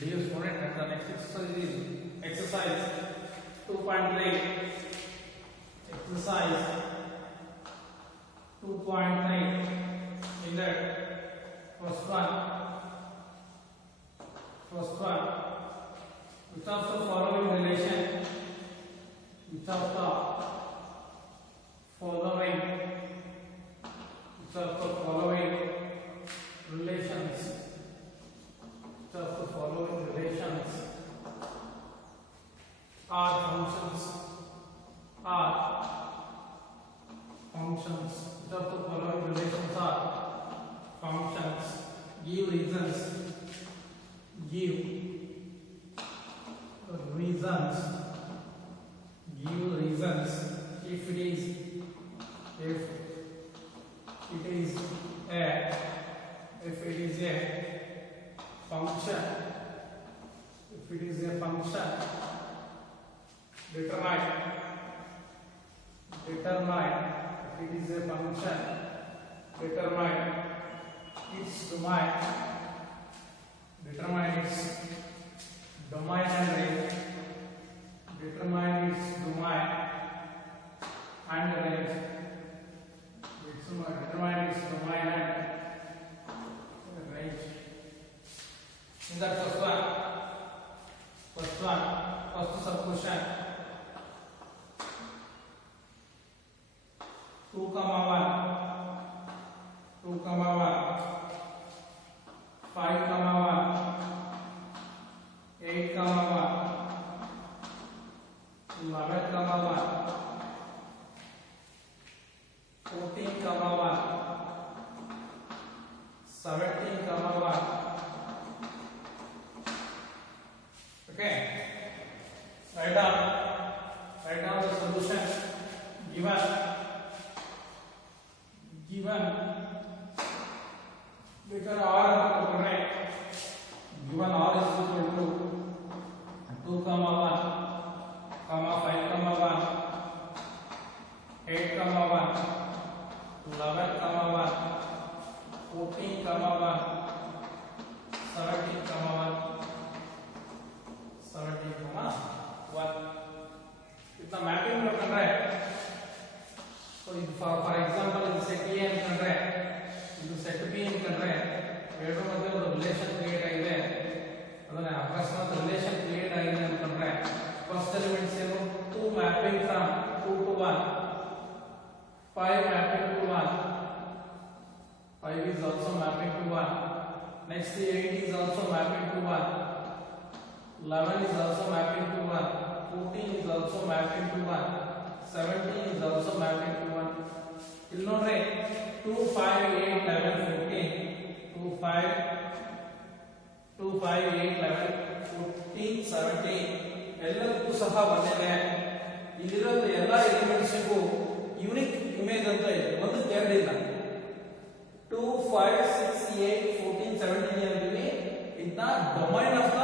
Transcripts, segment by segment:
Dear student, and the next exercise is exercise 2.3. Exercise 2.3. In that, first one, which of the following relation, which of the following relations, are functions, which of the following relations are functions, give reasons, if it is a function, determine if it is a function, determine its domain and range, determine its domain and range, in that first sub question 2, 1, 5, 1, 8, 1, 11, 1, 14, 1, 17, 1. Okay, write down the solution given because R given R is equal to 2, 1, 5, 1, 8, 1, 11, 1, 14, 1, 17, 1. इतना मैपिंग में कर रहा है तो for example ಇದು set A ಅಂತಂದ್ರೆ ಇದು set B ಅಂತಂದ್ರೆ ಎರಡರ ಮಧ್ಯೆ ಒಂದು ರಿಲೇಶನ್ ಕ್ರಿಯೇಟ್ ಆಗಿದೆ ಅದನ್ನ ಅಕಸ್ಮಾತ್ ರಿಲೇಶನ್ ಕ್ರಿಯೇಟ್ ಆಗಿದೆ ಅಂತಂದ್ರೆ ಫಸ್ಟ್ ಎಲಿಮೆಂಟ್ಸ್ ಏನು 2 ಮ್ಯಾಪಿಂಗ್ ಫ್ರಮ್ 2 to 1 5 mapping to 1 5 is also mapping to 1 next 8 is also mapping to 1 11 is also mapping to 1 14 is also mapping to 1 17 is also mapping to 1 ಇಲ್ಲಿ ನೋಡ್ರಿ 2 5 8 11 15 2 5 8 11 14 17 ಎಲ್ಲದಕ್ಕೂ ಸಹ ಬಂದಿದೆ ಇಲ್ಲಿರೋ ಎಲ್ಲ ಎಲಿಮೆಂಟ್ಸ್ಗೂ ಯೂನಿಕ್ ಇಮೇಜ್ ಅಂತ ಇದೆ ಒಂದು ಎರಡು ಇಲ್ಲ 2 5 6 8 14 17 ಅಂತೀವಿ ಇದನ್ನ ಡೊಮೈನ್ ಆಫ್ ದ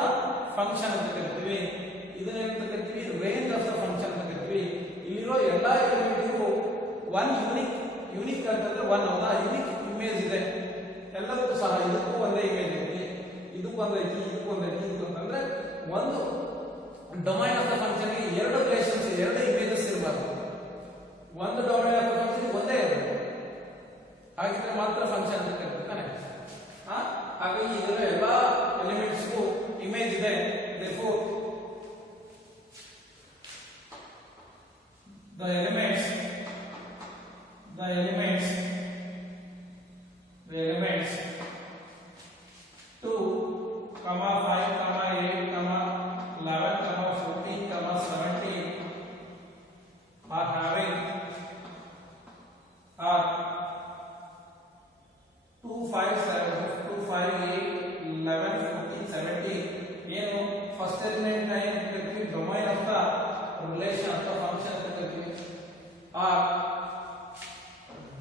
ಫಂಕ್ಷನ್ ಅಂತ ಕರಿತೀವಿ ಇದನ್ನ ಏನಂತ ಕರಿತೀವಿ ರೇಂಜ್ ಆಫ್ ದ ಫಂಕ್ಷನ್ ಅಂತ ಕರಿತೀವಿ ಇಲ್ಲಿರೋ ಎಲ್ಲಾ ಎಲಿಮೆಂಟ್ಗೂ ಒನ್ ಯೂನಿಕ್ ಅಂತಂದ್ರೆ ಒನ್ ಹೌದಾ ಯೂನಿಕ್ ಇಮೇಜ್ ಇದೆ ಎಲ್ಲದಕ್ಕೂ ಸಹ ಇದಕ್ಕೂ ಒಂದೇ ಇಮೇಜ್ ಐತಿ ಇದಕ್ಕೂ ಒಂದೈತಿ ಅಂತಂದ್ರೆ ಒಂದು ಡೊಮೈನ್ ಆಫ್ ದ ಫಂಕ್ಷನ್ ಗೆ ಎರಡು ರಿಲೇಷನ್ಸ್ ಎರಡು ಇಮೇಜಸ್ ಇರಬಾರ್ದು ಒಂದು ಡೊಮೈನ್ ಆಫ್ ದ ಫಂಕ್ಷನ್ ಒಂದೇ ಇರಬೇಕು ಹಾಗಿದ್ರೆ ಮಾತ್ರ ಫಂಕ್ಷನ್ ಅಂತ ಕರಿತೀವಿ ತಾನೆ ಹಾಗಾಗಿ ಇದರ ಎಲ್ಲಾ ಎಲಿಮೆಂಟ್ಸ್ಗೂ ಇಮೇಜ್ ಇದೆ therefore the elements 2 5 8 11 14 17 are having 2 5 8 11 14 17 ಏನು ಫಸ್ಟ್ ಎಲಿಮೆಂಟ್ ಏನು ಕರಿತೀವಿ domain of the relation of the function ಅಂತ ಕರಿತೀವಿ or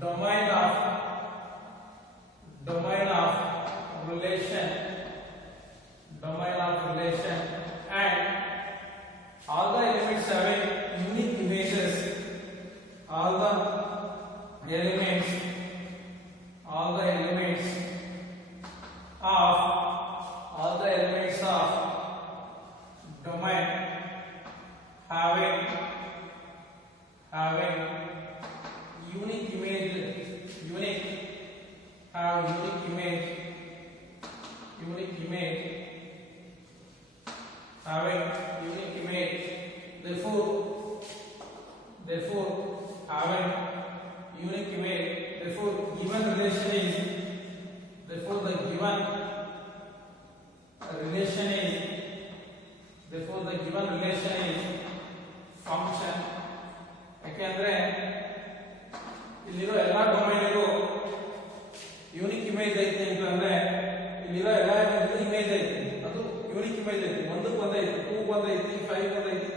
domain of relation and all the elements having unique images all the elements of image, having unique image, therefore having unique image, therefore given relation is, therefore the given relation is, therefore the given relation is function. ಯಾಕೆಂದ್ರೆ ಇಲ್ಲಿರೋ ಎಲ್ಲ ಡೊಮೈನ್ಗೂ unique image ಐತೆ ಅಂತಂದ್ರೆ ಇಲ್ಲಿರೋ ಎಲ್ಲ ಇಮೇಜ್ ಐತೆ, ಅದು ಯೂನಿಕ್ ಇಮೇಜ್ ಐತಿ. 1 ಬಂದೈತಿ, 2 ಬಂದೈತಿ, 5 ಬಂದೈತಿ,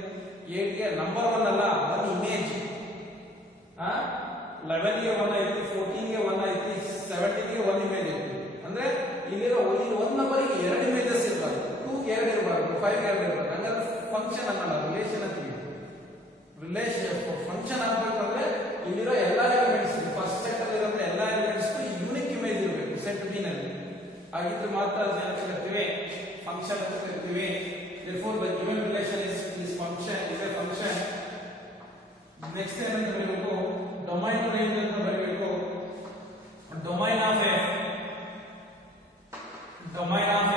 8 ಗೆ ನಂಬರ್ 1 ಅಲ್ಲ, ಒಂದು ಇಮೇಜ್. 11 ಗೆ 1 ಐತಿ, 14 ಗೆ 1 ಐತಿ, 17 ಗೆ 1 ಇಮೇಜ್ ಐತಿ. ಅಂದ್ರೆ ಇಲ್ಲಿರೋ ಒಂದು ನಂಬರ್ಗೆ 2 ಇಮೇಜಸ್ ಇರಬಾರ್ದು, 2 ಗೆ 2 ಇರಬಾರ್ದು, 5 ಗೆ 2 ಇರಬಾರ್ದು. ಹಂಗಾದ್ರೆ ಫಂಕ್ಷನ್ ಅನ್ನಲ್ಲ, ರಿಲೇಷನ್ ಅಂತ. ರಿಲೇಷನ್ ಫಂಕ್ಷನ್ ಆಗಬೇಕಂದ್ರೆ ಇಲ್ಲಿರೋ ಎಲ್ಲ ಎಲಿಮೆಂಟ್ಸ್, ಫಸ್ಟ್ ಸೆಟ್ ಅಲ್ಲಿ ಇರೋ ಎಲ್ಲ ಎಲಿಮೆಂಟ್ಸ್ ಯೂನಿಕ್ ಇಮೇಜ್ ಇರಬೇಕು ಸೆಟ್ ಬಿ ನಲ್ಲಿ. ಹಾಗಿದ್ರೆ ಮಾತ್ರ ಅದನ್ನ ಕರಿತೀವಿ ಫಂಕ್ಷನ್ ಅಂತ ಕರಿತೀವಿ. therefore the given relation is this function is a function. Next ಏನಂತ ಬರೀಬೇಕು, ಡೊಮೈನ್ ರೇಂಜ್ ಅಂತ ಬರೀಬೇಕು. Domain of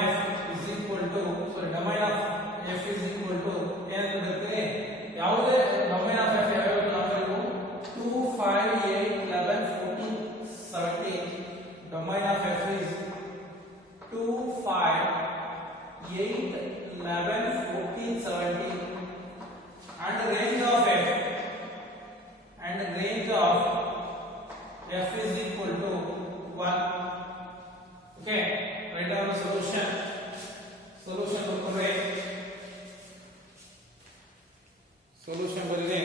f is equal to, domain of f is equal to ಏನಂತ ಬರೀತೀವಿ, ಯಾವುದೇ ಡೊಮೈನ್ ಆಫ್ f ಯಾವ್ಯಾವ ನಾವು 2 5 8 11 14 17. Domain of f is 2 5 8 11 14 17 and range of f is equal to 1. okay, write down the solution ಬರ್ಕೊಂಡ್ರೆ solution ಬರೀರಿ.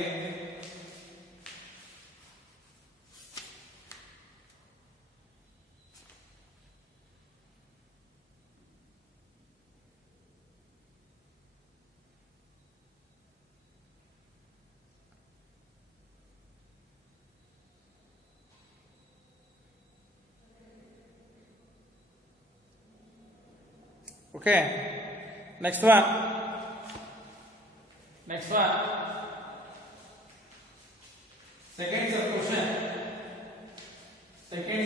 okay, next one second sub question. Second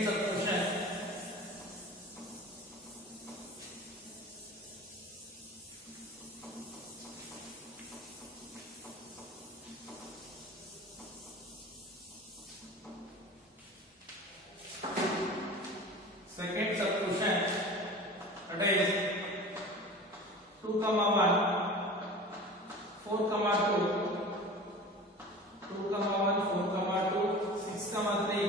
sub question, that is 2, 1, 4, 2, 2, 1, 4, 2, 6, 3,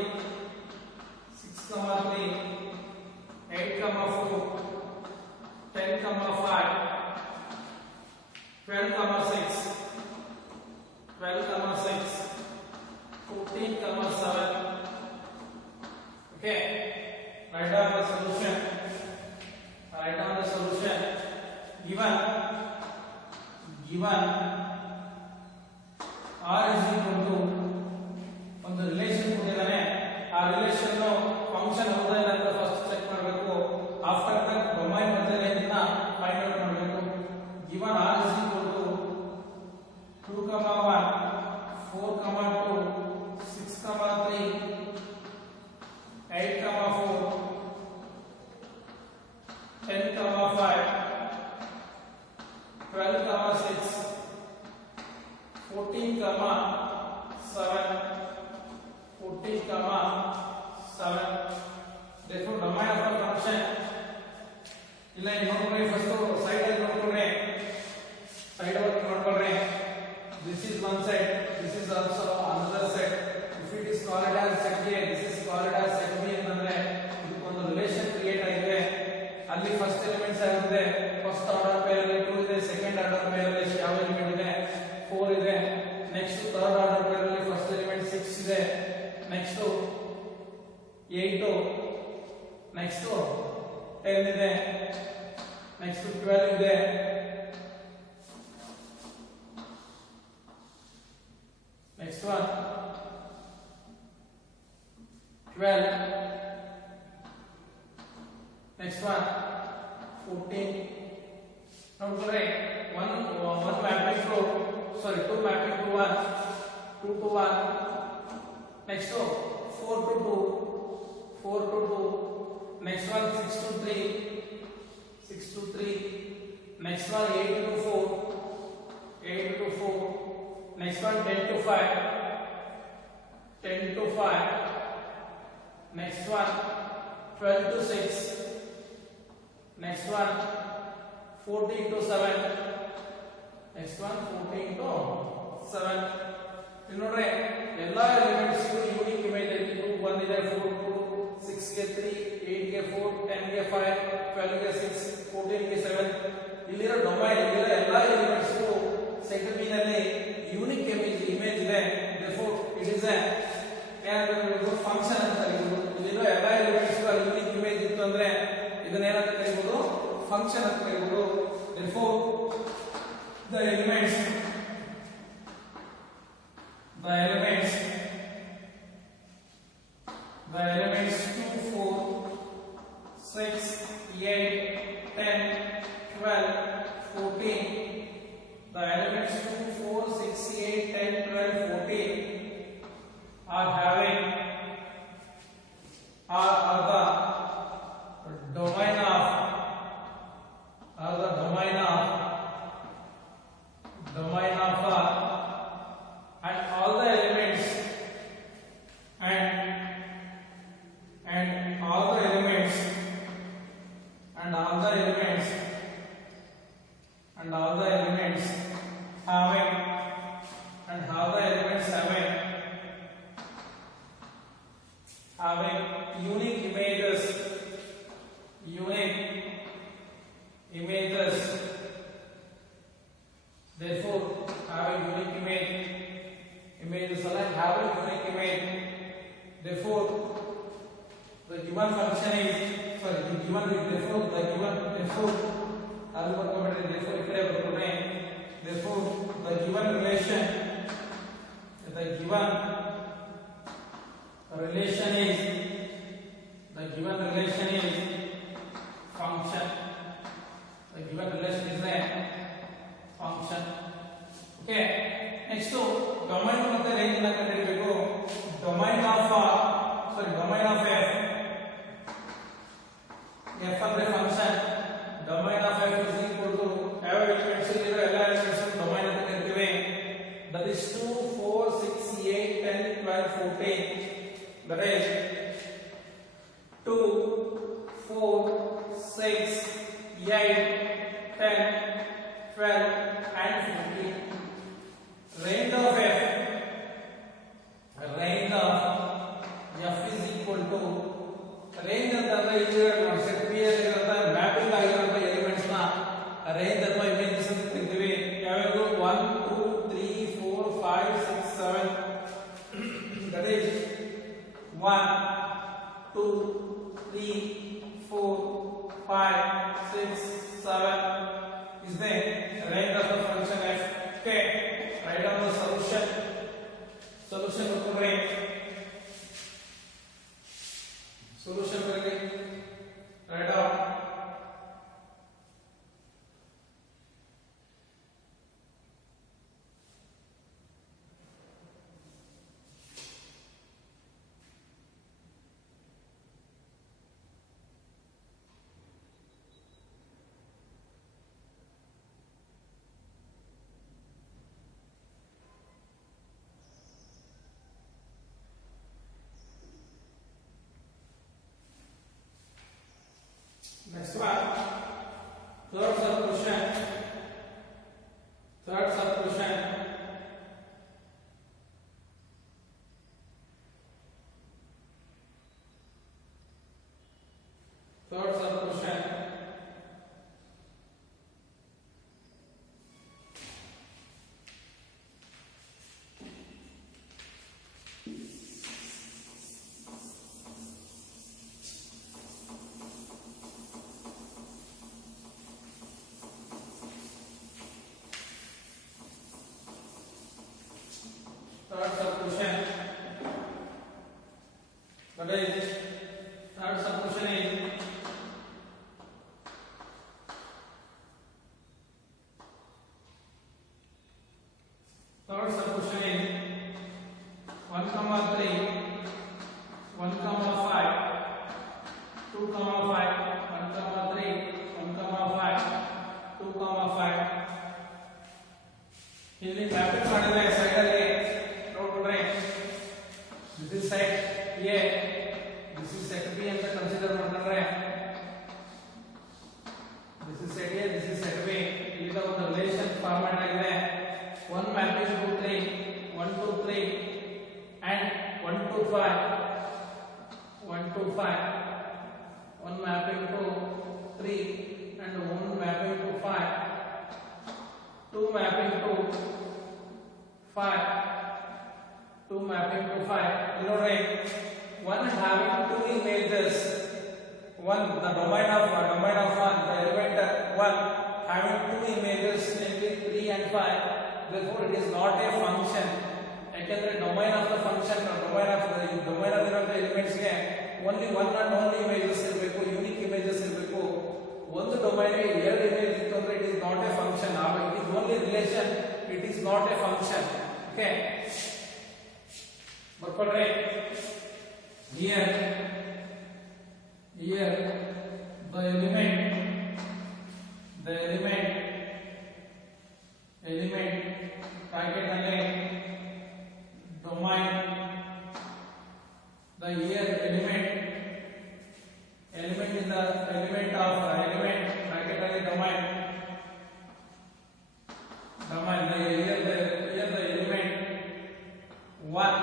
8, 4, 10, 5, 12, 6, 14, 7. okay, write down the solution. given r is equal to ಒಂದು ರಿಲೇಷನ್ ಕೊಟ್ಟಿದ್ದಾನೆ, ಆ relation function ಹೌದಾ ಇಲ್ಲ ಅಂತ first check ಮಾಡಬೇಕು. After that domain ಮತ್ತೆ ರೇಂಜ್ ನ ಫೈಂಡ್ ಔಟ್ ಮಾಡಬೇಕು. given r is equal to 2, 1, 4, 2, 6, 3, 8, 4, 10, 5, 12, 6, 14, 7. therefore domain of the function ಇಲ್ಲ ನೋಡ್ಕೊಳ್ಳಿ, ಫಸ್ಟ್ ಸೈಡ್ ಅಲ್ಲಿ ನೋಡ್ಕೊಳ್ಳಿ, ಸೈಡ್ ವರ್ಕ್ ನೋಡ್ಕೊಳ್ಳಿ. this is one side, this is also another side. if it is called as set A, this is called as set B ಅಂತಂದ್ರೆ ಇದಕ್ಕೊಂದು relation create ಆಗಿದೆ. ಅಲ್ಲಿ first elements ಆಗಿದೆ, ಫಸ್ಟ್ ಆರ್ಡರ್ ಪೇರ್ ಅಲ್ಲಿ 2 ಇದೆ, second order peer ಅಲ್ಲಿ ಯಾವ ಎಲಿಮೆಂಟ್ ಇದೆ 4 ಇದೆ. ನೆಕ್ಸ್ಟ್ ಥರ್ಡ್ ಆರ್ಡರ್ ಪೇರ್ ಅಲ್ಲಿ ಫಸ್ಟ್ ಎಲಿಮೆಂಟ್ 6 ಇದೆ, ನೆಕ್ಸ್ಟ್ 8, ನೆಕ್ಸ್ಟ್ 10 ಇದೆ, ನೆಕ್ಸ್ಟ್ 12 ಇದೆ, ನೆಕ್ಸ್ಟ್ 12, next one 14. ನೋಡ್ಕೊಳ್ಳಿ, 1 mapping to 2 mapping to 1, 2 to 1, next 4 to 2, 4 to 2, next one 6 to 3, 6 to 3, Next one 8 to 4. 8 to 4. Next one 10 to 5. 10 to 5. Next one 12 to 6. Next one 14 to 7. Next one 14 to 7. ಇಲ್ಲಿ ನೋಡ್ರೆ ಎಲ್ಲಾ ಎಲಿಮೆಂಟ್ಸ್ ಯೂನಿಕ್ ಇಮೇಜ್ ಐತಿ. 2 1 ಇದೆ, 4 2, 6 ಗೆ 3, 8 ಗೆ 4, 10 ಗೆ 5, 12 ಗೆ 6, 14 ಗೆ 7. ಇಲ್ಲಿರೋ ಡೊಮೈನ್ ಇಲ್ಲಿರೋ ಎಲ್ಲಾ ಎಲಿಮೆಂಟ್ಸ್ ಸೆಟ್ ಬಿ ನಲ್ಲಿ ಯೂನಿಕ್ ಇಮೇಜ್ ಇದೆ. therefore it is a ಏನಂತ ಫಂಕ್ಷನ್ ಅಂತ ಕರೀಬಹುದು. ಇಲ್ಲಿರೋ ಎಲ್ಲಾ ಎಲಿಮೆಂಟ್ಸ್ ಯೂನಿಕ್ ಇಮೇಜ್ ಇತ್ತು ಅಂದ್ರೆ ಇದನ್ನ ಏನಂತ ಕರೀಬಹುದು? ಫಂಕ್ಷನ್ ಅಂತ ಕರೀಬಹುದು. therefore the elements 2 4 6 8 10 12 14, the elements 2 4 6 8 10 12 14 are having are the domain of and all the elements and all the elements and all the elements and all the elements having and how the elements having unique images therefore having unique images like having unique image. Therefore the given function is sorry the given therefore the given therefore ಅದು ಬರ್ಕೊಂಡ್ರೆ therefore ಈ ಕಡೆ ಬರ್ಕೊಂಡ್ರೆ therefore the given relation is function. The given relation is a function. Okay, next domain ಮತ್ತೆ range ಅನ್ನು ಕಂಡುಹಿಡಿಯಬೇಕು. domain of f ಅಂದ್ರೆ function. domain of f is equal to ಯಾವ ಎಲಿಮೆಂಟ್ಸ್ ಇರೋ ಎಲ್ಲ ಎಲಿಮೆಂಟ್ಸ್ ಡೊಮೈನ್ ಅಂತ ಕರೀತೀವಿ. that is 2 4 6 8 10 12 14. that is 2 4 6 8 10 12 and 14. range of f is equal to range ಅಂತಂದ್ರೆ ಇಲ್ಲಿ ಸೆಟ್ ಬಿ ಅಲ್ಲಿ ಇರುವಂತ ಮ್ಯಾಪಿಂಗ್ ಆಗಿರುವಂತ ಎಲಿಮೆಂಟ್ಸ್ ನ ರೇಂಜ್ ಅಥವಾ ಇಮೇಜಸ್ ಅಂತ ಕರೀತೀವಿ. ಯಾವ್ಯಾವುದು 1 2 3 4 5 6 7. that is 1 2 3 4 5 6 7 is the range of the function f. Okay, write down the solution ಬರ್ಕೊಂಡ್ರೆ solution ಬರಲಿ write down next one third solution third solution set A, this is set B. ಈಗ ಒಂದು ರಿಲೇಶನ್ ಫಾರ್ಮ್ಯಾಟ್ ಆಗಿದೆ 1 ಮ್ಯಾಪಿಂಗ್ ಟು 3 1 to 3 and 1 to 5 1 to 5 1 mapping to 3 and 1 mapping to 5 2 mapping to 5 2 mapping to 5 ನೋಡಿ one having two images one the domain of one the element 1 having two images namely 3 and 5 therefore it is not a function ಯಾಕೆಂದ್ರೆ domain of the function domain ಅಲ್ಲಿರುವಂತಹ elements ಗೆ only one and only images ಇರಬೇಕು unique images ಇರಬೇಕು ಒಂದು domain ಗೆ ಎರಡು image ಇತ್ತು ಅಂದ್ರೆ it is not a function it is only relation it is not a function okay ಬರ್ಕೊಳ್ರಿ here the element bracket alle domain the here element is the element of element bracket alle domain the here the element 1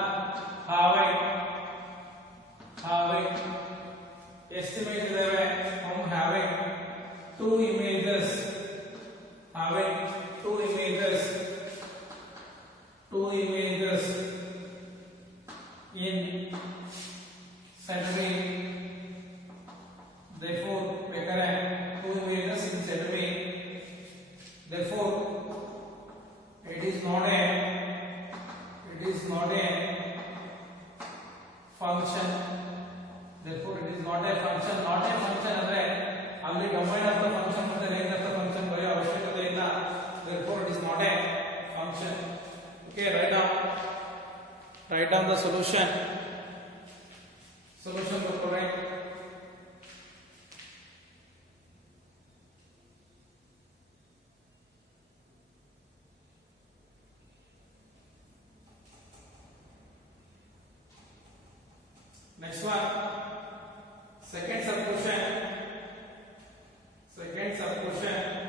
having estimate ಇದಾವೆ having two images in set B therefore ಬೇಕಾದ್ರೆ two images in set B therefore it is not a function therefore it is not a function ಅಂದ್ರೆ ಅಲ್ಲಿ domain of the function ಮತ್ತೆ range of the function ಬರೆಯೋ ಅವಶ್ಯಕತೆ ಇಲ್ಲ therefore it is not a function okay write down the solution to correct next one second sub question second sub question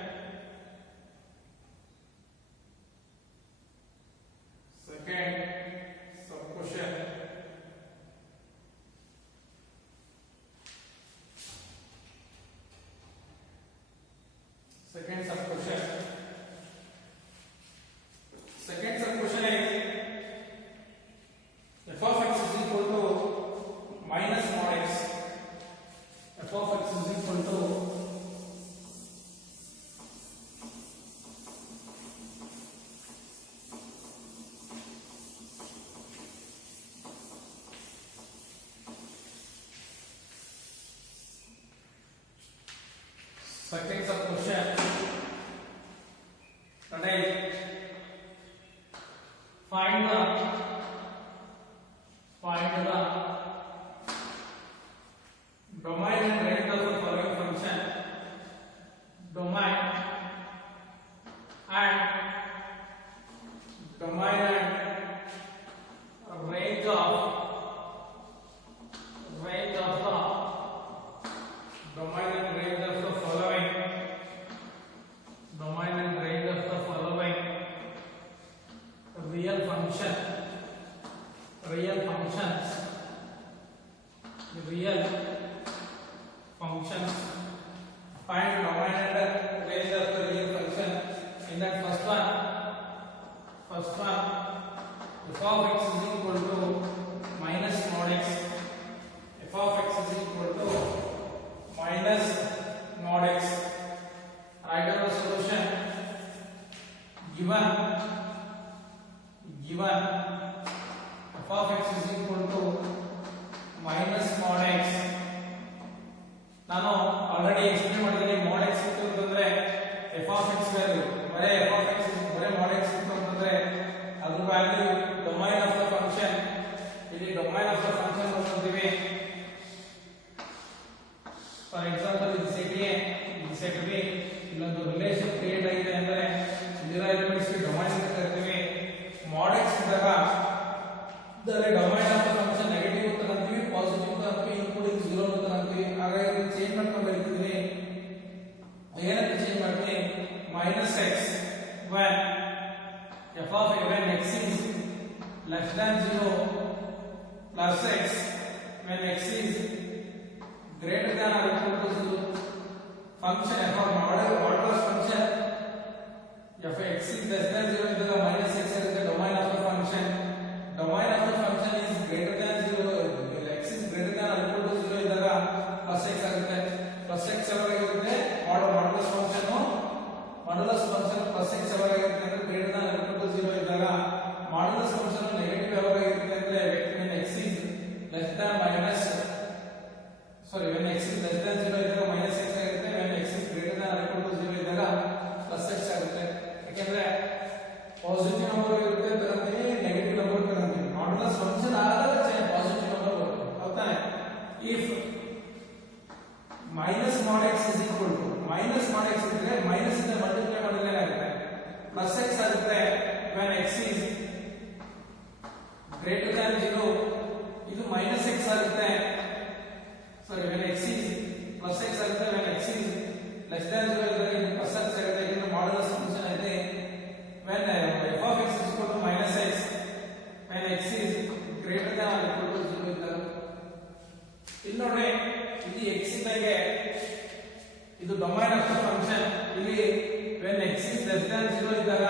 is f of x is equal to minus mod x. F of x is equal to second sub question. Today find the domain and range of the following function. Domain and range of the following real functions. Find domain and range of the real function. In that first one f of x is equal to minus mod x. F of x is equal to minus mod x. Write down the solution. Given f of x is equal to minus mod x. ನಾನು already explain ಮಾಡಿದ್ದೀನಿ mod x ಇತ್ತು ಅಂತಂದ್ರೆ f of x value ಬರೇ f of x ಬರೇ mod x ಇತ್ತು ಅಂತಂದ್ರೆ ಅದರ value domain of the function ಇಲ್ಲಿ ಡೊಮೈನ್ ಆಫ್ ದ ಫಂಕ್ಷನ್ ನೋಡ್ತೀವಿ ಫಾರ್ ಎಕ್ಸಾಂಪಲ್ ಇದು ಸೆಟ್ A ಇದು ಸೆಟ್ B ಇಲ್ಲೊಂದು ರಿಲೇಶನ್ ಕ್ರಿಯೇಟ್ ಆಗಿದೆ ಅಂದ್ರೆ ಇದರ ಎಲಿಮೆಂಟ್ಸ್ ಗೆ ಡೊಮೈನ್ ಅಂತ ಕರಿತೀವಿ mod x ಇದ್ದಾಗ ಇದರ domain of the function negative ಅಂತ ಅಂತೀವಿ ಪಾಸಿಟಿವ್ ಅಂತ ಅಂತೀವಿ ಇನ್ಕ್ಲೂಡಿಂಗ್ 0 ಅಂತ ಅಂತೀವಿ ಹಾಗಾಗಿ ಚೇಂಜ್ ಮಾಡ್ಕೊಂಡು ಬರ್ತಿದ್ದೀನಿ ಏನಕ್ಕೆ ಚೇಂಜ್ ಮಾಡ್ತೀವಿ minus x when f of a when x is less than 0 plus x when x is greater than or equal to 0. Function f of modulus function f x is less than 0 is the minus x is the domain of the function. Domain of the function is greater than 0. X is greater than or equal to 0 is the plus x ಆಗುತ್ತೆ. plus x ಯಾವಾಗಿರುತ್ತೆ modulus function plus x ಯಾವಾಗಿರುತ್ತೆ ಅಂದ್ರೆ greater than or equal to 0 ಇದ್ದಾಗ modulus function negative ಯಾವಾಗಿರುತ್ತೆ ಅಂದ್ರೆ when x is less than minus when x is less than 0 ಇದ್ದಾಗ minus x ಆಗುತ್ತೆ. when x is greater than or equal to 0 ಇದ್ದಾಗ plus x ಆಗುತ್ತೆ. ಯಾಕಂದ್ರೆ positive number ಇರುತ್ತೆ ತರಂತೀನಿ ನೆಗೆಟಿವ್ ನಂಬರ್ ತರಂತೀನಿ ಮಾಡ್ಯುಲಸ್ ಫಂಕ್ಷನ್ ಆದಾಗ ಪಾಸಿಟಿವ್ ನಂಬರ್ ಬರುತ್ತೆ ಹೌದಾ. if minus mod x is equal to minus mod x ಇದ್ರೆ ಮೈನಸ್ ಇಂದ ಮಲ್ಟಿಪ್ಲೈ ಮಾಡಿದ್ರೆ ಏನಾಗುತ್ತೆ ಪ್ಲಸ್ x ಆಗುತ್ತೆ. when x is greater than 0 ಇದು minus x ಆಗುತ್ತೆ. when x is plus x ಆಗುತ್ತೆ. when x is less than 0 ಇದ್ದರೆ ಇದು plus x ಆಗುತ್ತೆ. ಇದು ಮಾಡ್ಯುಲಸ್ ಫಂಕ್ಷನ್ ಐತೆ. when f of x is equal to minus x when x is greater than or equal to 0 ಇದ್ದಾಗ ಇಲ್ಲಿ ನೋಡ್ರಿ ಇದು x ಇದ್ದಾಗ ಇದು ಡೊಮೈನ್ ಆಫ್ ದ ಫಂಕ್ಷನ್. ಇಲ್ಲಿ when x is less than 0 ಇದ್ದಾಗ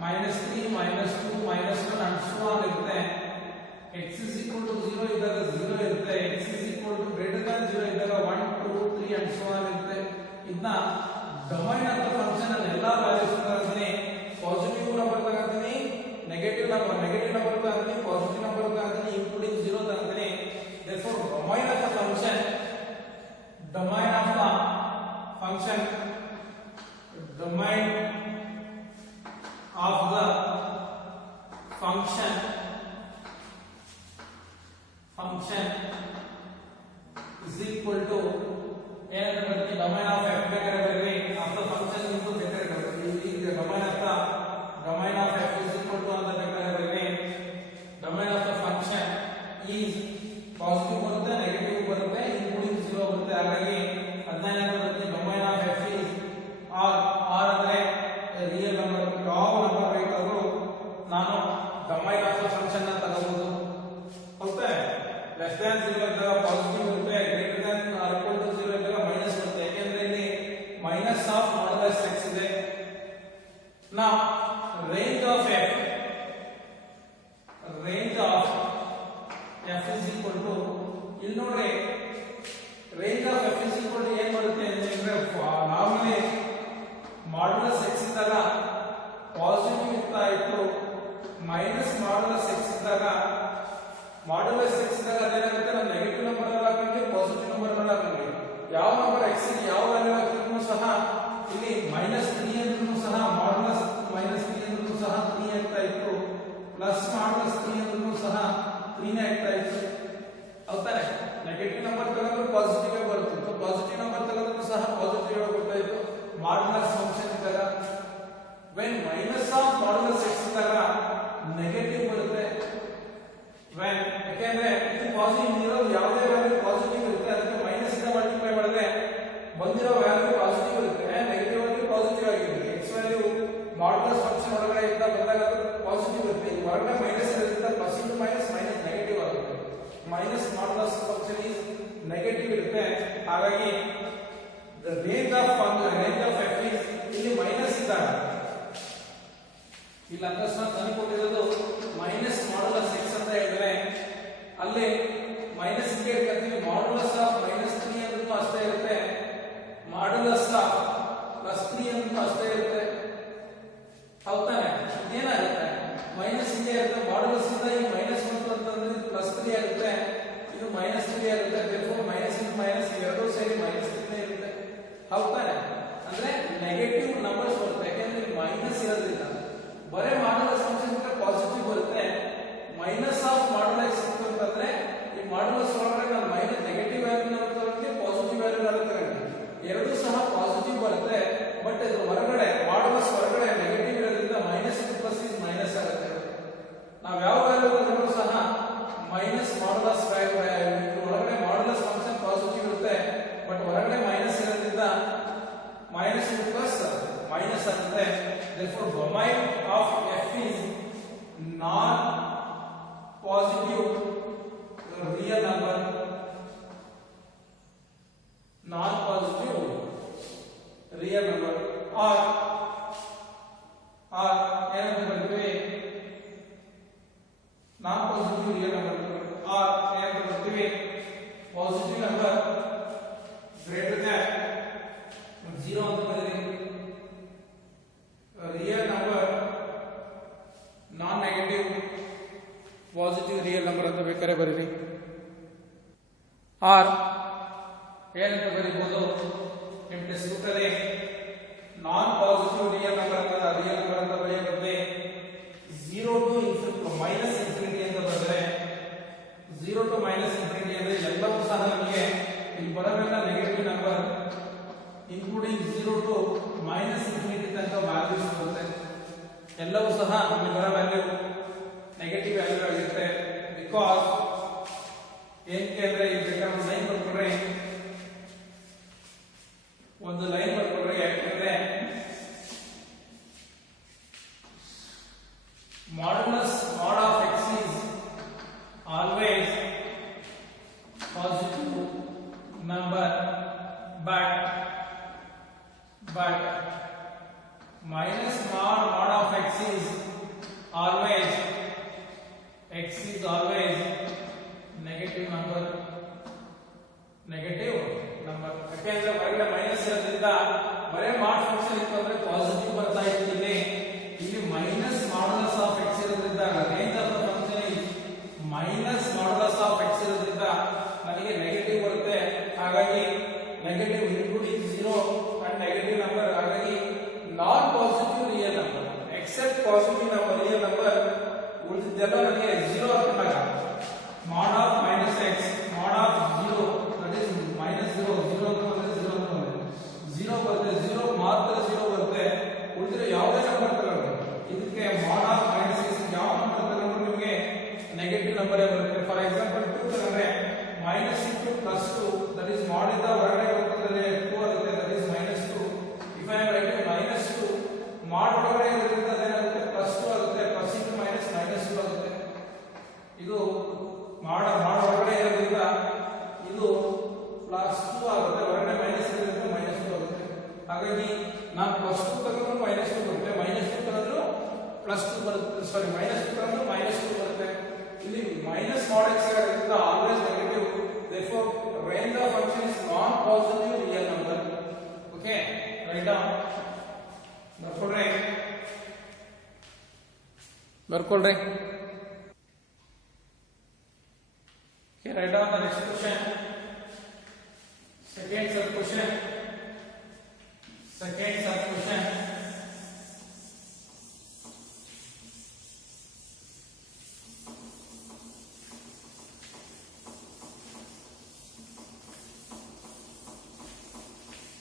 -3 -2 -1 and so on ಇರುತ್ತೆ. x is equal to 0 ಇದ್ದಾಗ 0 ಇರುತ್ತೆ. x is equal to greater than 0 ಇದ್ದಾಗ 1 2 3 and so on ಇರುತ್ತೆ. ಇದನ್ನ ಡೊಮೈನ್ ಆಫ್ ದ ಫಂಕ್ಷನ್ ಅನ್ನ ಎಲ್ಲಾ ವ್ಯಾಲ್ಯೂಸ್ ತಗೊಂಡ್ರೆ ಪಾಸಿಟಿವ್ ನಂಬರ್ ತಗೊಂಡ್ರೆ ನೆಗೆಟಿವ್ ನಂಬರ್ ತಗೊಂಡ್ರೆ ಪಾಸಿಟಿವ್ ನಂಬರ್ ತಗೊಂಡ್ರೆ ಇನ್ಕ್ಲೂಡಿಂಗ್ 0 ತಗೊಂಡ್ರೆ therefore domain of the function domain of the function is equal to ಏನಂದ್ರೆ domain of f ಬೇಕಾದ್ರೆ ಬರೀ of the function into ಬೇಕಾದ್ರೆ ಬರೀ ಈಗ domain of f is equal to ಅಂತ ಬೇಕಾದ್ರೆ ಬರೀ domain of the function is positive ಬರುತ್ತೆ ನೆಗೆಟಿವ್ ಬರುತ್ತೆ ಇನ್ಕ್ಲೂಡಿಂಗ್ 0 ಬರುತ್ತೆ. ಹಾಗಾಗಿ ಅದನ್ನ ಬರುತ್ತೆ domain of f is r ಅಂದ್ರೆ ರಿಯಲ್ ನಂಬರ್. ಯಾವ ನಂಬರ್ ಬೇಕಾದರೂ ನಾನು domain of the function ಅನ್ನು ತಗೋಬಹುದು ಹೌದಾ. less than 0 ಇದ್ದಾಗ ಪಾಸಿಟಿವ್ ಬರುತ್ತೆ, greater than or equal to 0 ಇದ್ದಾಗ ಮೈನಸ್ ಬರುತ್ತೆ. ಯಾಕೆಂದ್ರೆ ಇಲ್ಲಿ minus of modulus x ಇದೆ. now range of f is equal to ಇಲ್ಲಿ ನೋಡ್ರಿ range of f is equal to ಏನು ಬರುತ್ತೆ ಅಂದ್ರೆ ನಾರ್ಮಲಿ ಮಾಡ್ಯುಲಸ್ x ಇದ್ದಾಗ ಪಾಸಿಟಿವ್ ಇರ್ತಾ ಇತ್ತು ಮೈನಸ್ ಮಾಡ್ಯುಲಸ್ x ಇದ್ದಾಗ ಅದೇನಾಗುತ್ತೆ ನಾವು ನೆಗೆಟಿವ್ ನಂಬರ್ ಅಲ್ಲಿ ಹಾಕೊಂಡ್ರೆ ಪಾಸಿಟಿವ್ ನಂಬರ್ ಅಲ್ಲಿ ಹಾಕೊಂಡ್ರೆ ಯಾವ ನಂಬರ್ x ಗೆ ಯಾವ ವ್ಯಾಲ್ಯೂ ಹಾಕಿದ್ರು ಸಹ ಇಲ್ಲಿ -3 ಅಂದ್ರೂ ಸಹ ಮಾಡ್ಯುಲಸ್ -3 ಅಂದ್ರೂ ಸಹ 3 ಆಗ್ತಾ ಇತ್ತು ಪ್ಲಸ್ ಮಾಡ್ಯುಲಸ್ 3 ಅಂದ್ರೂ ಸಹ 3 ನೇ ಆಗ್ತಾ ಇತ್ತು ಹೌದಾನೆ. ನೆಗೆಟಿವ್ ನಂಬರ್ ತಗೊಂಡ್ರು ಪಾಸಿಟಿವ್ ಆಗಿ ಬರ್ತಿತ್ತು, ಪಾಸಿಟಿವ್ ನಂಬರ್ ತಗೊಂಡ್ರು ಸಹ ಪಾಸಿಟಿವ್ ಆಗಿ ಬರ್ತಾ ಇತ್ತು ಮಾಡ್ಯುಲಸ್ ಫಂಕ್ಷನ್ ಇದ್ದಾಗ. when minus of modulus x ಇದ್ದಾಗ ನೆಗೆಟಿವ್ ಬರುತ್ತೆ. when ಯಾಕೆಂದ್ರೆ ಇದು ಪಾಸಿಟಿವ್ ಇರೋದು ಯಾವುದೇ ವ್ಯಾಲ್ಯೂ ಪಾಸಿಟಿವ್ ಇರುತ್ತೆ ಅದಕ್ಕೆ ಮೈನಸ್ ಇಂದ ಮಲ್ಟಿಪ್ಲೈ ಮಾಡಿದ್ರೆ ಬಂದಿರೋ ವ್ಯಾಲ್ಯೂ ಪಾಸಿಟಿವ್ ಇರುತ್ತೆ, ನೆಗೆಟಿವ್ ವ್ಯಾಲ್ಯೂ ಪಾಸಿಟಿವ್ ಆಗಿರುತ್ತೆ. x ವ್ಯಾಲ್ಯೂ ಮಾಡ್ಯುಲಸ್ ಫಂಕ್ಷನ್ ಒಳಗಡೆ ಇಂದ ಬಂದಾಗ ಅದು ಪಾಸಿಟಿವ್ ಇರುತ್ತೆ. ಈ ಹೊರಗಡೆ ಮೈನಸ್ ಇರೋದ್ರಿಂದ ಪ್ಲಸ್ ಇಂಟು ಮೈನಸ್ ನೆಗೆಟಿವ್ ಆಗುತ್ತೆ. Minus modulus function is negative ಇರುತ್ತೆ. ಹಾಗಾಗಿ the range of f is ಇಲ್ಲಿ ಮೈನಸ್ ಇದ್ದಾಗ ಇಲ್ಲಿ ಅಕಸ್ಮಾತ್ ತಂದುಕೊಂಡಿರೋದು ಮೈನಸ್ ಮಾಡ್ಯುಲಸ್ x ಅಂತ ಹೇಳಿದ್ರೆ ಅಲ್ಲಿ ಮೈನಸ್ ಇಂಗೆ ಇರ್ತೀವಿ. ಮಾಡ್ಯುಲಸ್ ಆಫ್ -3 ಅಂದ್ರೂ ಅಷ್ಟೇ ಇರುತ್ತೆ, ಮಾಡ್ಯುಲಸ್ ಆಫ್ +3 ಅಂದ್ರೂ ಅಷ್ಟೇ ಇರುತ್ತೆ ಹೌದಾನೆ. ಇದೇನಾಗುತ್ತೆ ಮೈನಸ್ ಇಂಗೆ ಇರುತ್ತೆ, ಮಾಡ್ಯುಲಸ್ ಇಂದ ಈ ಮೈನಸ್ ಬಂತು ಅಂತಂದ್ರೆ +3 ಆಗುತ್ತೆ, ಇದು -3 ಆಗುತ್ತೆ. therefore ಮೈನಸ್ ಇಂಟು ಮೈನಸ್ ಎರಡೂ ಸೇರಿ -3 ಇರುತ್ತೆ ಹೌದಾನೆ. ಅಂದ್ರೆ ನೆಗೆಟಿವ್ ನಂಬರ್ಸ್ ಬರುತ್ತೆ ಯಾಕೆಂದ್ರೆ ಮೈನಸ್ ಇರೋದ್ರಿಂದ. ಬರೇ ಮಾಡ್ಯುಲಸ್ ಫಂಕ್ಷನ್ ಇದ್ರೆ ಪಾಸಿಟಿವ್ ಬರುತ್ತೆ. ಮೈನಸ್ ಆಫ್ ಮಾಡ್ಯುಲಸ್ ಅಂತಂದ್ರೆ ಈ ಮಾಡ್ಯುಲಸ್ ಒಳಗಡೆ ನಾವು ಮೈನಸ್ ನೆಗೆಟಿವ್ ವ್ಯಾಲ್ಯೂ ತಗೊಂಡ್ರೆ ಪಾಸಿಟಿವ್ ವ್ಯಾಲ್ಯೂ ತಗೊಂಡ್ರೆ ಎರಡೂ ಸಹ ಪಾಸಿಟಿವ್ ಬರುತ್ತೆ. ಬಟ್ ಇದು ಹೊರಗಡೆ ಮಾಡ್ಯುಲಸ್ ಹೊರಗಡೆ ನೆಗೆಟಿವ್ ಇರೋದ್ರಿಂದ minus into plus is minus ಆಗುತ್ತೆ. ನಾವು ಯಾವ ವ್ಯಾಲ್ಯೂ ತಗೊಂಡ್ರು ಸಹ ಮೈನಸ್ ಮಾಡ್ಯುಲಸ್ ವ್ಯಾಲ್ಯೂ ಒಳಗಡೆ ಮಾಡ್ಯುಲಸ್ ಫಂಕ್ಷನ್ ಪಾಸಿಟಿವ್ ಇರುತ್ತೆ, ಬಟ್ ಹೊರಗಡೆ ಮೈನಸ್ ಇರೋದ್ರಿಂದ ಮೈನಸ್ ಇಂಟು ಪ್ಲಸ್ ಆಗುತ್ತೆ. Therefore domain of f is non positive real number, non positive real number or ಏನಂತ ಬರ್ತೀವಿ, non positive real number or ಏನಂತ ಬರ್ತೀವಿ, positive number greater than 0 ಅಂತ ಬರೆದಿದ್ದೀವಿ. real number non negative positive real number ಅಂತ ಬೇಕಾದ್ರೆ ಬರೀರಿ. ಆರ್ ಏನಂತ ಬರೀಬಹುದು, ನಿಮಗೆ ಸಿಗುತ್ತದೆ ನಾನ್ ಪಾಸಿಟಿವ್ ರಿಯಲ್ ನಂಬರ್ ಅಂತ ಬರೆಯಬಹುದೇ 0 to ಮೈನಸ್ ಇನ್ಫಿನಿಟಿ ಅಂತ ಬರೆದರೆ 0 to ಮೈನಸ್ ಇನ್ಫಿನಿಟಿ ಅಂದ್ರೆ ಎಲ್ಲವೂ ಸಹ ನಮಗೆ ಇಲ್ಲಿ ಬರಬೇಕ negative number including 0 to minus infinity ತನಕ ವ್ಯಾಲ್ಯೂಸ್ ಬರುತ್ತೆ. ಎಲ್ಲವೂ ಸಹ ನಮಗೆ ಬರೋ ವ್ಯಾಲ್ಯೂ ನೆಗೆಟಿವ್ ವ್ಯಾಲ್ಯೂ ಆಗಿರುತ್ತೆ. ಬಿಕಾಸ್ ಏನಕ್ಕೆ ಅಂದ್ರೆ ಈ ಬೇಕಾದ್ರೆ ಲೈನ್ ಬರ್ಕೊಂಡ್ರೆ ಒಂದು ಲೈನ್ ಬರ್ಕೊಂಡ್ರೆ ಯಾಕಂದ್ರೆ modulus mod of x is always positive number but minus mod of x is always negative number ಯಾಕೆಂದ್ರೆ ಹೊರಗಡೆ ಮೈನಸ್ ಇರೋದ್ರಿಂದ ಬರೇ ಮಾಡ್ ಫಂಕ್ಷನ್ ಇತ್ತು ಅಂದ್ರೆ ಪಾಸಿಟಿವ್ ಬರ್ತಾ ಇತ್ತು. ಇಲ್ಲಿ ಮೈನಸ್ ಮಾಡ್ಯುಲಸ್ ಆಫ್ x ಇರೋದ್ರಿಂದ range of the function is minus modulus of x ಇರೋದ್ರಿಂದ ನನಗೆ ನೆಗೆಟಿವ್ ಬರುತ್ತೆ. ಹಾಗಾಗಿ negative including 0 and negative number, ಹಾಗಾಗಿ non positive real number except positive number real number ಉಳಿದಿದ್ದೆಲ್ಲ ನನಗೆ 0 ಅಂತಾಗ mod of minus x mod of 0 that is minus 0 0 ಅಂತ ಬಂದ್ರೆ 0 ಅಂತ ಬಂದ್ರೆ 0 ಬರುತ್ತೆ. 0 ಮಾತ್ರ 0 ಬರುತ್ತೆ, ಉಳಿದ್ರೆ ಯಾವುದೇ ನಂಬರ್ ತಗೊಂಡ್ರೆ ಇದಕ್ಕೆ mod of minus x ಯಾವ ನಂಬರ್ ತಗೊಂಡ್ರೆ ನಿಮಗೆ ನೆಗೆಟಿವ್ ನಂಬರ್ ಬರುತ್ತೆ. ಫಾರ್ ಎಕ್ಸಾಂಪಲ್ 2 ತಗೊಂಡ್ರೆ minus into plus 2 that is mod ಇಂದ ಹೊರಗಡೆ ಹೋಗ್ತದೆ 2 ಆಗುತ್ತೆ, that is minus 2. if I am writing minus 2 mod ಹೊರಗಡೆ ಇರೋದ್ರಿಂದ ಅದೇನಾಗುತ್ತೆ plus 2 ಆಗುತ್ತೆ, plus into minus minus 2 ಆಗುತ್ತೆ. ಇದು ಮಾಡ ಹೊರಗಡೆ ಇರೋದ್ರಿಂದ ಇದು ಪ್ಲಸ್ 2 ಆಗುತ್ತೆ, ಹೊರಗಡೆ ಮೈನಸ್ ಇರೋದ್ರಿಂದ ಮೈನಸ್ 2 ಆಗುತ್ತೆ. ಹಾಗಾಗಿ ನಾನು ಪ್ಲಸ್ 2 ತಗೊಂಡ್ರು ಮೈನಸ್ 2 ಬರುತ್ತೆ, ಮೈನಸ್ 2 ತಗೊಂಡ್ರು ಪ್ಲಸ್ 2 ಬರುತ್ತೆ, ಸಾರಿ ಮೈನಸ್ 2 ತಗೊಂಡ್ರು ಮೈನಸ್ 2 ಬರುತ್ತೆ. ಇಲ್ಲಿ ಮೈನಸ್ mod x ಇರೋದ್ರಿಂದ always negative. therefore range of function is non positive real number. okay, write down ಬರ್ಕೊಳ್ರಿ. Okay, write down the next question. Second sub question. Second sub question.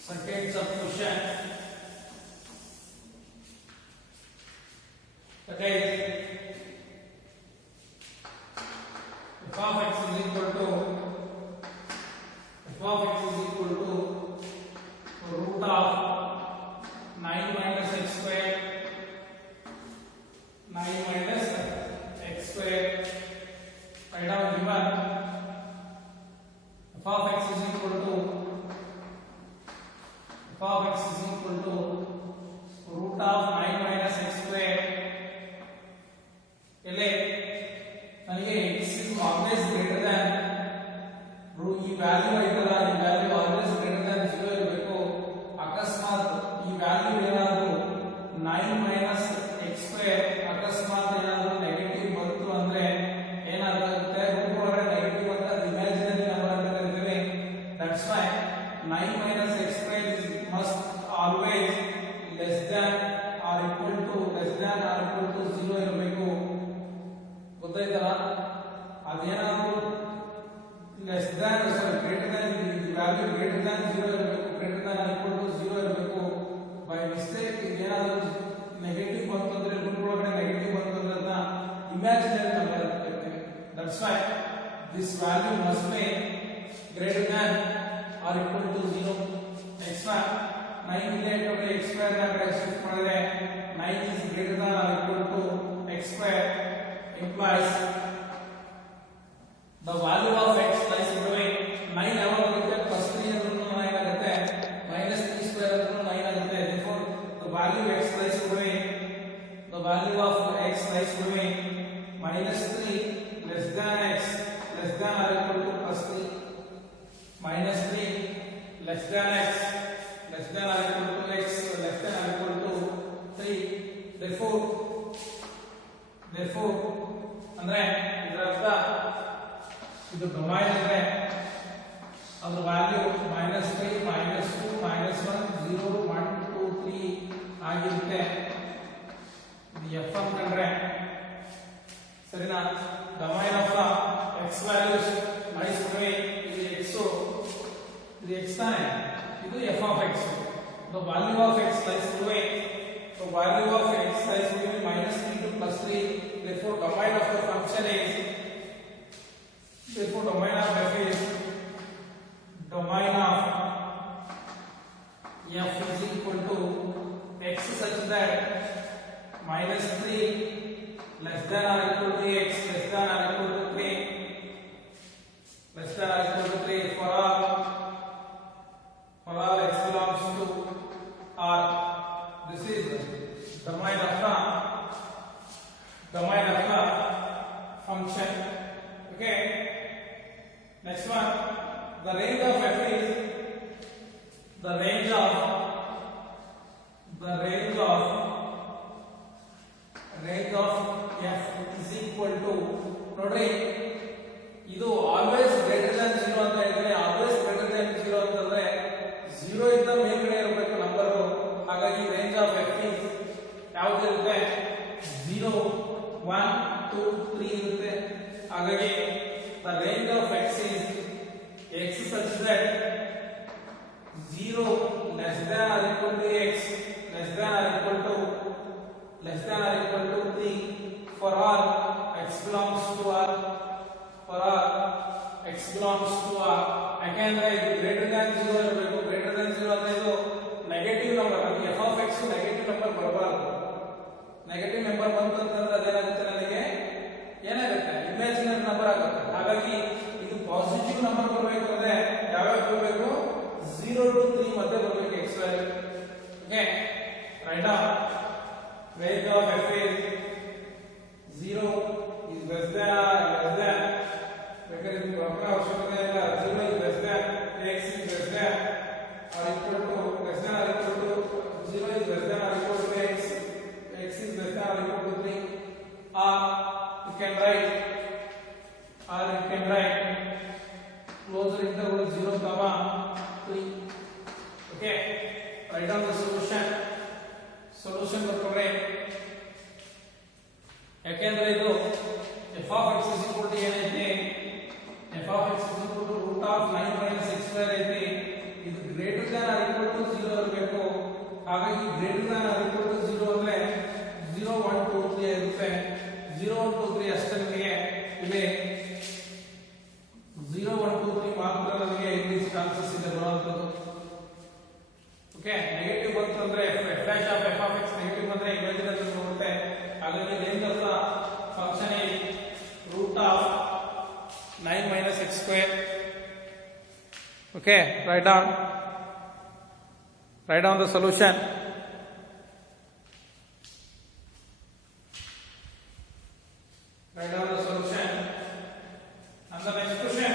Second sub question. That is f of x is equal to root of 9 minus x square, 9 minus x square. Write down given f of x is equal to root of 9 minus x square. ಇಲ್ಲಿ ನನಗೆ x is always greater than ಈ ವ್ಯಾಲ್ಯೂ ಐತಲ್ಲ, ಈ value always greater than 0 ಇರಬೇಕು. ಅಕಸ್ಮಾತ್ ಈ ವ್ಯಾಲ್ಯೂ ಏನಾದರೂ 9 minus x square ಅಕಸ್ಮಾತ್ ಏನಾದರೂ ನೆಗೆಟಿವ್ ಬಂತು ಅಂದ್ರೆ ಏನಾಗುತ್ತೆ, ರೂಟ್ ಒಳಗಡೆ ನೆಗೆಟಿವ್ ಅಂತ ಇಮ್ಯಾಜಿನರಿ ನಂಬರ್ ಅಂತ ಕರಿತೀವಿ. That's why 9 minus x square is must always less than or equal to 0 ಇರಬೇಕು. ಗೊತ್ತಾಯ್ತಲ್ಲ, ಅದೇನಾದರೂ less than greater than value greater than 0 ಇರಬೇಕು, greater than or equal to 0 ಇರಬೇಕು. ಬೈ ಮಿಸ್ಟೇಕ್ ಏನಾದರೂ ನೆಗೆಟಿವ್ ಬಂತು ಅಂದ್ರೆ ರೂಟ್ ಒಳಗಡೆ ನೆಗೆಟಿವ್ ಬಂತು ಅಂದ್ರೆ ಅದನ್ನ ಇಮ್ಯಾಜಿನರಿ ನಂಬರ್ ಅಂತ ಕರಿತೀವಿ. That's why this value must be greater than or equal to 0. Next 9 ಇದೆ x square ನ ಕಡೆ ಶಿಫ್ಟ್ ಮಾಡಿದ್ರೆ 9 is greater than or equal to x square implies the value of x lies between 9 ಯಾವಾಗ ಆಗುತ್ತೆ plus 3 ಅಂದ್ರೂ 9 ಆಗುತ್ತೆ minus 3 square ಅಂದ್ರೂ 9 ಆಗುತ್ತೆ therefore the value x lies between the value of x lies between minus 3 less than x less than or equal to plus 3 minus 3 less than x less than or equal to x less than or equal to 3 therefore ಅಂದ್ರೆ ಇದರ ಅರ್ಥ ಇದು ಡೊಮೈನ್ ಅಂದ್ರೆ ಅದರ ವ್ಯಾಲ್ಯೂ -3 -2 -1 0 1 2 3 ಆಗಿರುತ್ತೆ ಇದು f ಅಂತಂದ್ರೆ ಸರಿನಾ domain of x values lies between ಇದು x ಇದು x ತಾನೆ ಇದು f of x the value of x lies between the value of x lies between -3 to +3 therefore domain of the function is therefore domain of f is domain of f is equal to x such that -3 less than or equal to x less than or equal to 3 less than or equal to 3 for all x belongs to R. This is domain of the function. Okay. Next one, the range of f is the range of f is equal to ನೋಡ್ರಿ ಇದು always greater than 0 ಅಂತ ಹೇಳಿದ್ರೆ always greater than 0 ಅಂತಂದ್ರೆ 0 ಇಂದ ಮೇಲ್ಗಡೆ ಇರಬೇಕು ನಂಬರ್ ಹಾಗಾಗಿ range of f is ಯಾವುದು ಇರುತ್ತೆ 0 1 2 3 ಇರುತ್ತೆ ಹಾಗಾಗಿ the range of x is x such that 0 less than or equal to x less than or equal to 3 for all x belongs to R for all x belongs to R ಯಾಕೆಂದ್ರೆ ಇದು greater than 0 ಇರಬೇಕು greater than 0 ಅಂದ್ರೆ ಇದು negative number ಅದು f of x negative number ಬರಬಾರದು negative number ಬಂತು ಅಂತಂದ್ರೆ ಅದೇನಾಗುತ್ತೆ ನನಗೆ ಏನಾಗುತ್ತೆ ಇಮ್ಯಾಜಿನರಿ ನಂಬರ್ ಆಗುತ್ತೆ ಹಾಗಾಗಿ ಇದು ಪಾಸಿಟಿವ್ ನಂಬರ್ ಬರಬೇಕು ಅಂದ್ರೆ ಯಾವಾಗ ಬರಬೇಕು 0 to 3 ಮಧ್ಯೆ ಬರಬೇಕು x value okay write down range of f is 0 is less than because ಇದು ಪ್ರಮಾಣ ಅವಶ್ಯಕತೆ ಇಲ್ಲ 0 is less than x is less than or equal to less than or equal to 0 is less than or equal to x is less than or equal to 3 or you can write closure interval 0 comma 3 okay write down the solution ಬರ್ಕೊಂಡ್ರೆ ಯಾಕೆಂದ್ರೆ ಇದು f of x is equal to ಏನೈತೆ f of x is equal to root of 9 minus x square ಐತೆ ಇದು greater than or equal to 0 ಇರಬೇಕು ಹಾಗಾಗಿ greater than or equal to 0 ಅಂದ್ರೆ 0 1 2 3 ಇರುತ್ತೆ 0 1 2 3 ಅಷ್ಟೇ ನಮಗೆ ಇದೆ 0 1 2 3 ಮಾತ್ರ ನಮಗೆ ಇಲ್ಲಿ ಚಾನ್ಸಸ್ ಇದೆ ಬರುವಂತದ್ದು ಓಕೆ ನೆಗೆಟಿವ್ ಬಂತು ಅಂದ್ರೆ f' of f of x negative ಬಂದ್ರೆ ಇಮೇಜಿನರಿ ಬರುತ್ತೆ ಹಾಗಾಗಿ range of the function is root of 9 minus x square okay write down the solution and the next question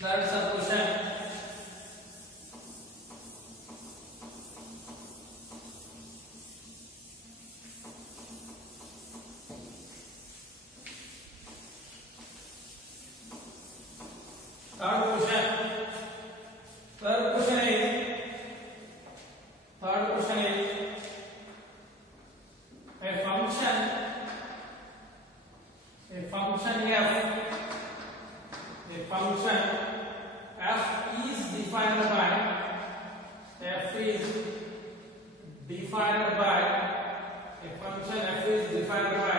third solution third question is a function f is defined by a function f is defined by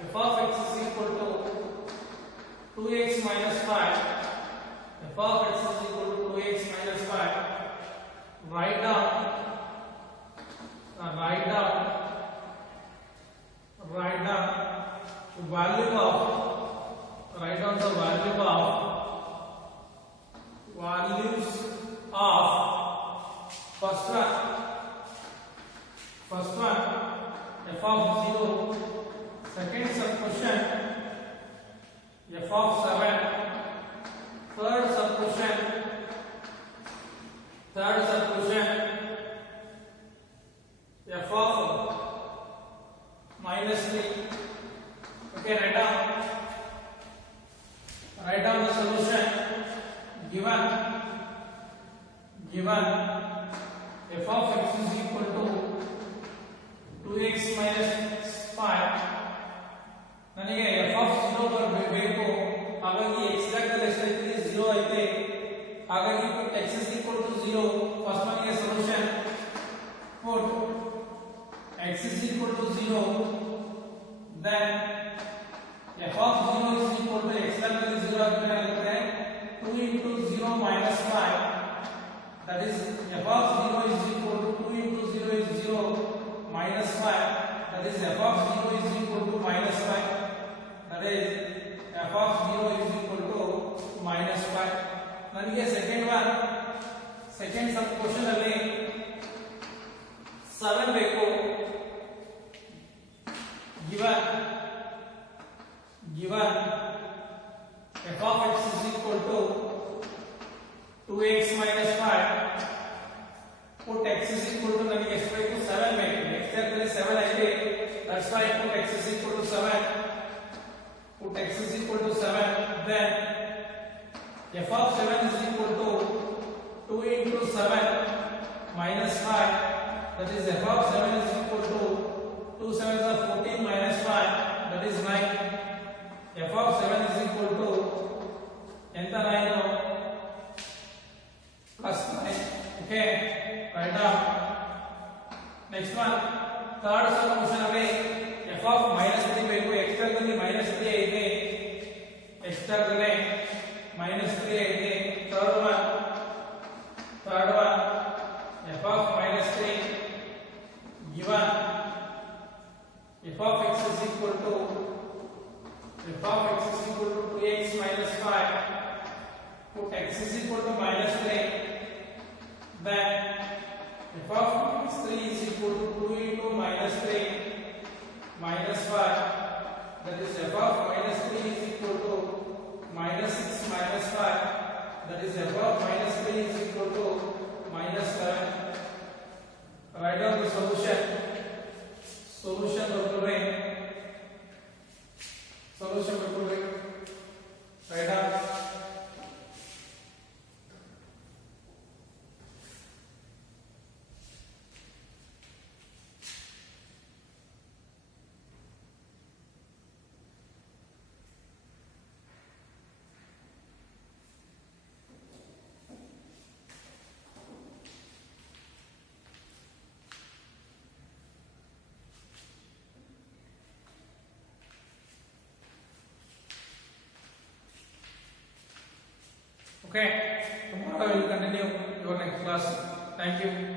f of x is equal to 2x minus 5. F of x is equal to 2x minus 5. Write down the value of values of first one f of 0, second sub question f of 7, third sub question f of minus 3. Okay, write down the solution. Given f of x is equal to 2x minus 5. ನನಗೆ f of 0 ಬರಬೇಕು. ಹಾಗಾಗಿ ಎಕ್ಸಾಕ್ಟ್ ಅಲ್ಲಿ ಎಷ್ಟಾಯ್ತದೆ 0 ಐತೆ. ಹಾಗಾಗಿ put x is equal to 0. First one ಗೆ solution put x is equal to 0, then f of 0 is equal to exact value 0 ಆಗುತ್ತೆ 2 into 0 minus 5, that is f of 0 is equal to 2 into 0 is 0 minus 5, that is f of 0 is equal to minus 5, that is f of 0 is equal to minus 5. ನನಗೆ ಸೆಕೆಂಡ್ ಸಬ್ ಕ್ವೆಶ್ಚನ್ ಅಲ್ಲಿ 7 ಬೇಕು. given f of x is equal to 2x minus 5, put x is equal to ನನಗೆ ಎಷ್ಟು ಬೇಕು 7 ಬೇಕು. ಎಕ್ಸಾಕ್ಟ್ಲಿ 7 ಐತೆ. that's why put x is equal to 7. put x is equal to 7, then f of 7 is equal to 2 into 7 minus 5, that is f of 7 is equal to 2 7s are 14 minus 5, that is 9. f of 7 is equal to ఎంత 9 plus 9. Okay, write down. Next one, third solution away f of minus 3 ಬೇಕು. externally minus 3 ಐತೆ. externally minus 3 ಐತೆ. third one f of minus 3 given f of x is equal to 2x minus 5, put x is equal to minus 3, then f of minus 3 is equal to 2 into minus 3 minus 5, that is f of minus 3 is equal to minus 6 minus 5, that is f of minus 3 is equal to minus 7. Write down the solution. Solution ಬರ್ಕೊಳ್ಬೇಕು. Write down. Okay, tomorrow we will continue your next class. Thank you.